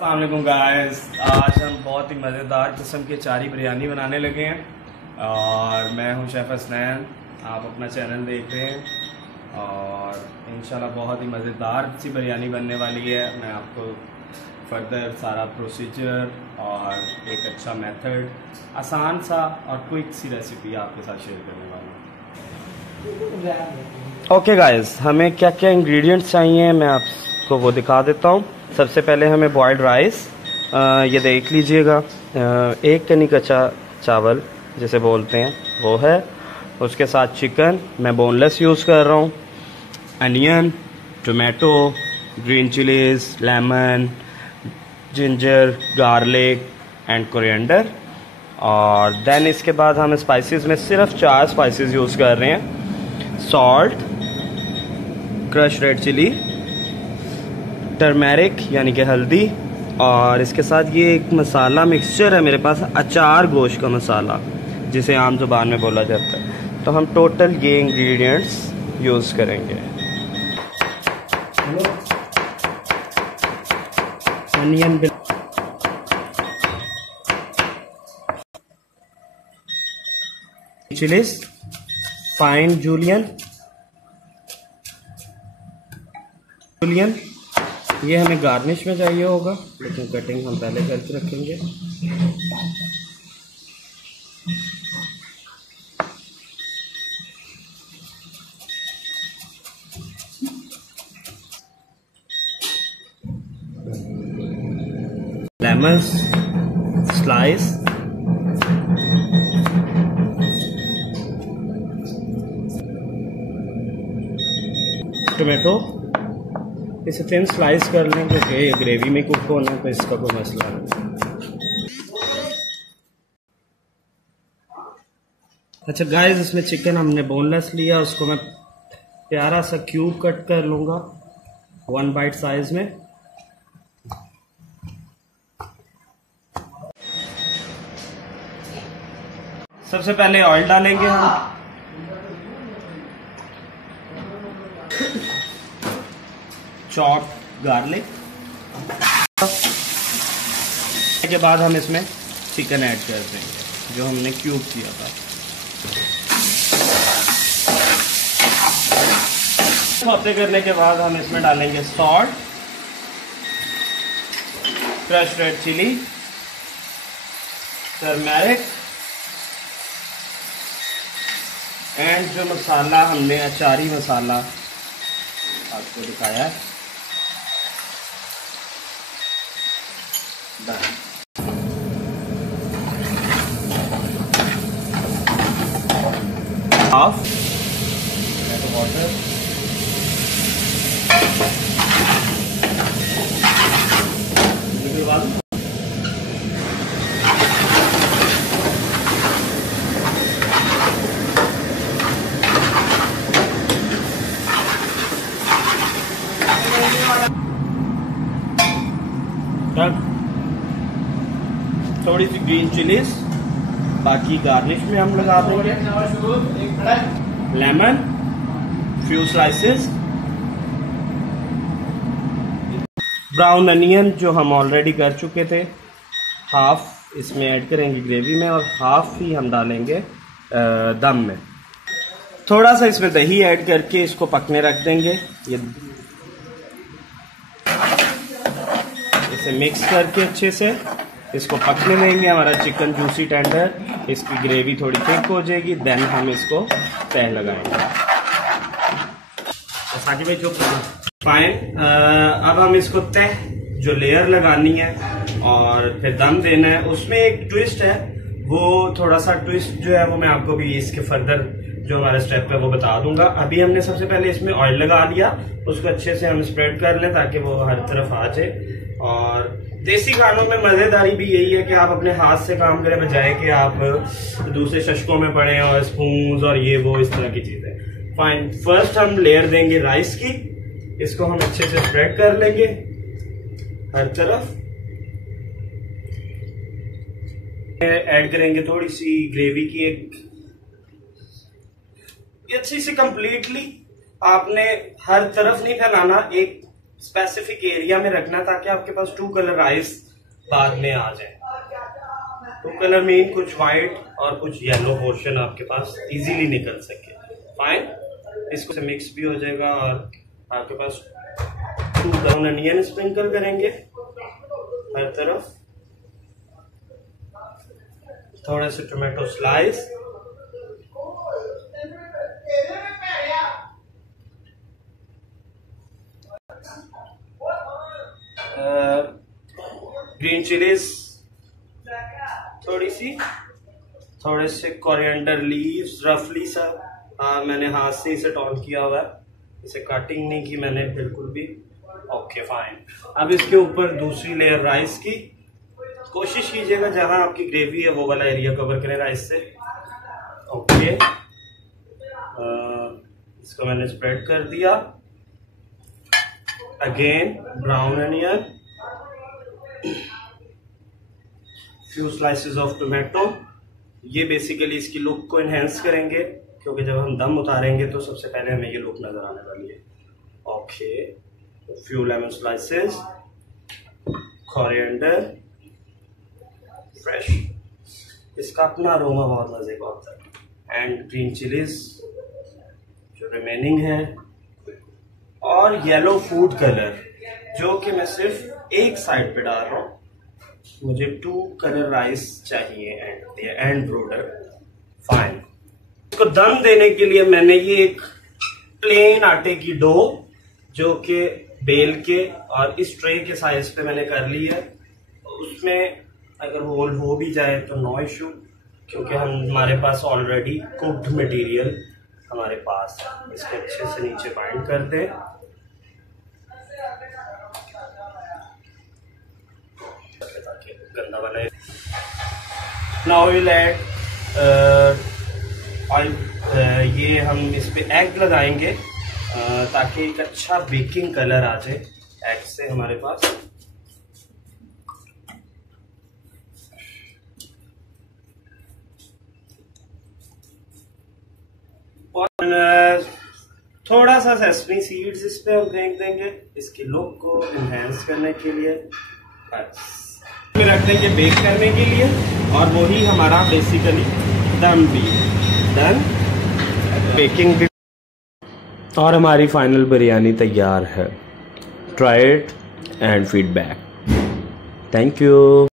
अस्सलाम वालेकुम गाइस, आज हम बहुत ही मज़ेदार किस्म की अचारी बिरयानी बनाने लगे हैं और मैं हूं शेफ़ हसनैन। आप अपना चैनल देख रहे हैं और इंशाल्लाह बहुत ही मज़ेदार सी बिरयानी बनने वाली है। मैं आपको फर्दर सारा प्रोसीजर और एक अच्छा मेथड, आसान सा और क्विक सी रेसिपी आपके साथ शेयर करने वाला हूँ। ओके गाइस, हमें क्या क्या इंग्रेडिएंट्स चाहिए मैं आपको वो दिखा देता हूँ। सबसे पहले हमें बॉइल्ड राइस, ये देख लीजिएगा, एक कनी कच्चा चावल जिसे बोलते हैं वो है। उसके साथ चिकन मैं बोनलेस यूज़ कर रहा हूँ, onion, tomato, green chillies, lemon, ginger, garlic and coriander. और देन इसके बाद हम स्पाइसेस में सिर्फ 4 स्पाइसेस यूज़ कर रहे हैं। Salt, crush red chilli, turmeric यानी कि हल्दी, और इसके साथ ये एक मसाला मिक्सचर है मेरे पास, अचार गोश्त का मसाला जिसे आम ज़ुबान में बोला जाता है। तो हम टोटल ये इंग्रेडिएंट्स यूज़ करेंगे। अनियन, चिलीज, फाइन जूलियन, ये हमें गार्निश में चाहिए होगा, लेकिन कटिंग हम पहले करके रखेंगे। लेमन स्लाइस, टोमेटो इसे थिन स्लाइस कर लें क्योंकि ग्रेवी में कुक होना है तो इसका कोई मसला नहीं। अच्छा गाइस, इसमें चिकन हमने बोनलेस लिया, उसको मैं प्यारा सा क्यूब कट कर लूँगा 1 बाइट साइज में। सबसे पहले ऑयल डालेंगे हम, चॉप गार्लिक के बाद हम इसमें चिकन ऐड कर देंगे जो हमने क्यूब किया था। सौते करने के बाद हम इसमें डालेंगे salt, crush red chilli, turmeric and जो मसाला हमने अचारी मसाला आपको दिखाया है, हाफ वाटर, इसके बाद थोड़ी सी ग्रीन चिलीज, बाकी गार्निश में हम लगा देंगे lemon, few slices, brown onion जो हम ऑलरेडी कर चुके थे, हाफ इसमें ऐड करेंगे ग्रेवी में और हाफ ही हम डालेंगे दम में। थोड़ा सा इसमें दही ऐड करके इसको पकने रख देंगे। ये इसे मिक्स करके अच्छे से इसको पकने देंगे। हमारा चिकन जूसी टेंडर, इसकी ग्रेवी थोड़ी थिक हो जाएगी, देन हम इसको तह लगाएंगे। साकी भाई जो फाइन, अब हम इसको तह जो लेयर लगानी है और फिर दम देना है, उसमें एक ट्विस्ट है। वो थोड़ा सा ट्विस्ट जो है वो मैं आपको भी इसके फर्दर जो हमारा स्टेप है वो बता दूंगा। अभी हमने सबसे पहले इसमें ऑयल लगा लिया, उसको अच्छे से हम स्प्रेड कर लें ताकि वो हर तरफ आ जाए। और देसी खानों में मजेदारी भी यही है कि आप अपने हाथ से काम करें बजाय कि आप दूसरे शशकों में पड़े और स्पून और ये वो इस तरह की चीजें। फाइन, फर्स्ट हम लेयर देंगे राइस की, इसको हम अच्छे से स्प्रेड कर लेंगे हर तरफ। ऐड करेंगे थोड़ी सी ग्रेवी की एक अच्छी सी, कंप्लीटली आपने हर तरफ नहीं फैलाना, एक स्पेसिफिक एरिया में रखना ताकि आपके पास 2 कलर राइस बाद में आ जाए। 2 कलर मीन कुछ व्हाइट और कुछ येलो पोर्शन आपके पास इजीली निकल सके। फाइन, इसको से मिक्स भी हो जाएगा और आपके पास 2 ब्राउन अनियन स्प्रिंकल करेंगे हर तरफ, थोड़ा सा टोमेटो स्लाइस, ग्रीन चिलीज थोड़ी सी, थोड़े से कोरिएंडर लीव्स रफली सा, मैंने हाथ से इसे टॉन किया हुआ है, इसे कटिंग नहीं की मैंने बिल्कुल भी। ओके फाइन, अब इसके ऊपर दूसरी लेयर राइस की। कोशिश कीजिएगा जहां आपकी ग्रेवी है वो वाला एरिया कवर करें राइस से। ओके, इसको मैंने स्प्रेड कर दिया। Again brown onion, few slices of tomato, ये बेसिकली इसकी लुक को एनहेंस करेंगे क्योंकि जब हम दम उतारेंगे तो सबसे पहले हमें ये लुक नजर आने वाली है। Okay, few lemon slices, coriander fresh, इसका अपना अरोमा बहुत मजे का होता है, एंड ग्रीन चिलीज जो रिमेनिंग है, और येलो फूड कलर जो कि मैं सिर्फ एक साइड पे डाल रहा हूँ। मुझे 2 कलर राइस चाहिए एंड ब्रोडर। फाइन, इसको दम देने के लिए मैंने ये एक प्लेन आटे की डो जो कि बेल के और इस ट्रे के साइज पे मैंने कर ली है। उसमें अगर होल हो भी जाए तो नो इशू, क्योंकि हमारे पास ऑलरेडी कुक्ड मटेरियल हमारे पास है। इसको अच्छे से नीचे बाइंड कर दें। गंदा वाला नाउ विल ऐड ऑयल, ये हम इस पे एग लगाएंगे ताकि एक अच्छा बेकिंग कलर आ जाए एग से हमारे पास। और थोड़ा सा सेसमी सीड्स इस पे हम फेंक देंगे इसकी लुक को एनहांस करने के लिए, रख देंगे बेक करने के लिए। और वही हमारा बेसिकली दम भी डन, बेकिंग भी, और हमारी फाइनल बिरयानी तैयार है। Try it and feedback. Thank you.